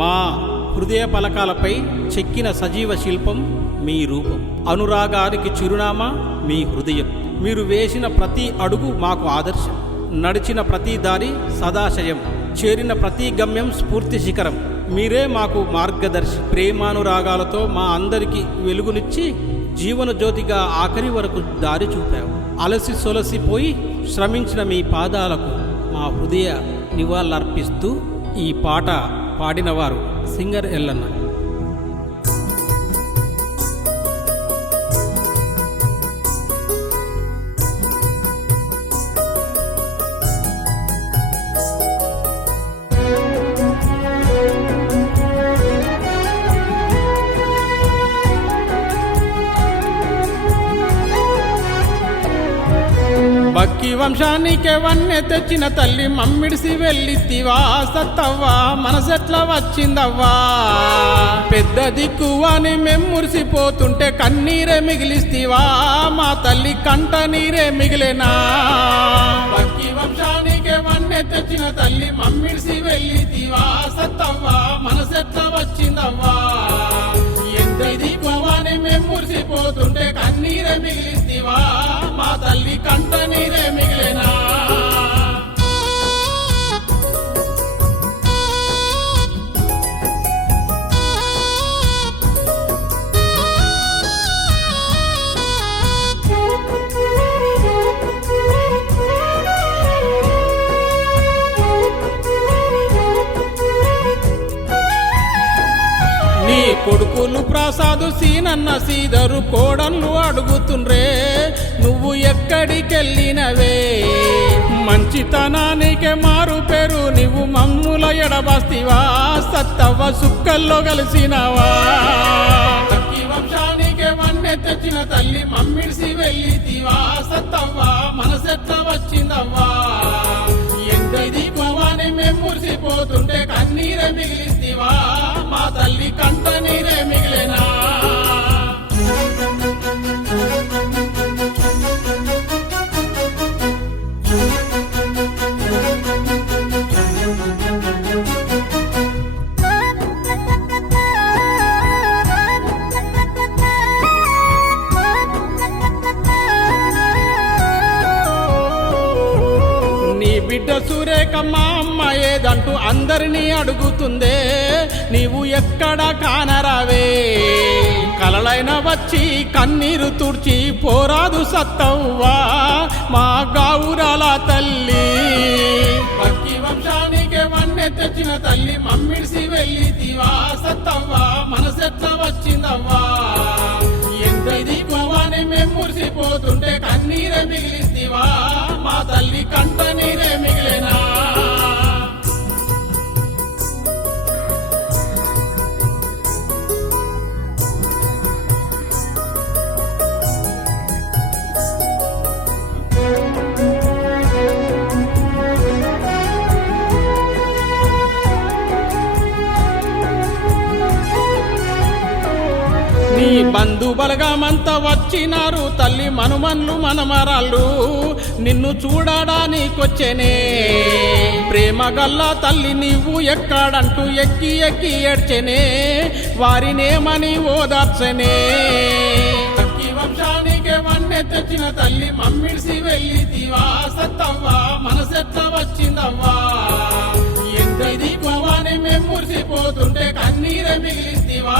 మా హృదయ పలకాలపై చెక్కిన సజీవ శిల్పం మీ రూపం. అనురాగానికి చిరునామా మీ హృదయం. మీరు వేసిన ప్రతి అడుగు మాకు ఆదర్శం. నడిచిన ప్రతి దారి సదాశయం. చేరిన ప్రతి గమ్యం స్ఫూర్తి శిఖరం. మీరే మాకు మార్గదర్శి. ప్రేమానురాగాలతో మా అందరికీ వెలుగునిచ్చి జీవన జ్యోతిగా ఆఖరి వరకు దారి చూపావు. అలసి సొలసిపోయి శ్రమించిన మీ పాదాలకు మా హృదయ నివాళులర్పిస్తూ ఈ పాట పాడినవారు సింగర్ ఎల్లన్న. బక్కి వంశానికే వన్నె తెచ్చిన తల్లి మమ్మిడిసి వెళ్ళితివా సత్తవ్వా మనసెట్లా వచ్చిందవ్వా. పెద్ద దిక్కువని మెమ్మురిసిపోతుంటే కన్నీరే మిగిలిస్తివా మా తల్లి కంట నీరే మిగిలేనా. బక్కి వంశానికే వన్నె తెచ్చిన తల్లి మమ్మిడిసి వెళ్ళితివా సత్తవ్వా మనసెట్లా వచ్చిందవ్వా. ఎంత దిక్కువని మెమ్మురిసిపోతుంటే కన్నీరే మిగిలిస్తివా మా తల్లి కంట నీరే మిగిలేనా. నీ కొడుకులు ప్రసాదు సీనన్న సీదరు కోడన్లు అడుగుతుండ్రే నువ్వు ఎక్కడికెళ్ళినవే. మంచితనానికే మారు పేరు నువ్వు మమ్ముల ఎడబస్తివా సత్తవ్వ సుక్కల్లో కలిసినవా. వంశానికే వన్నె తెచ్చిన తల్లి మమ్మిడిసి వెళ్ళితివా సత్తవ్వ మనసెట్లా వచ్చిందవ్వా. ఎంతది కోవాని మెమ్మురిసిపోతుంటే కన్నీరే మిగిలిస్తివా మా తల్లి కంట నీరే మిగిలేనా. బిడ్డ సురేఖ మా అమ్మ ఏదంటూ అందరినీ అడుగుతుందే నీవు ఎక్కడ కానరావే. కలలైన వచ్చి కన్నీరు తుడిచి పోరాదు సత్తవ్వా మా గౌరాల తల్లి. బక్కి వంశానికే వన్నె తెచ్చిన తల్లి మమ్మిడిసి వెళ్ళితివా సత్తవ్వా మనసెట్లా వచ్చిందవ్వా. ఎంతది కోవాని మెమ్మురిసిపోతుంటే కన్నీరే మిగిలిస్తివా మా తల్లి కంట నీరే మిగిలేనా. నీ బంధు బలగమంతా వచ్చినారు తల్లి మనుమన్లు మనమరాళ్ళు నిన్ను చూడడానికొచ్చెనే. ప్రేమ గల్లా తల్లి నీవు ఎక్కడంటూ ఎక్కి ఎక్కి ఏడ్చెనే వారినేమని ఓదార్చనే. బక్కి వంశానికే వన్నె తెచ్చిన తల్లి మమ్మిడిసి వెళ్ళితివా సత్తవ్వా మనసెట్లా వచ్చిందవ్వా. ఎంతది కోవాని మెమ్మురిసిపోతుంటే కన్నీరే మిగిలిస్తివా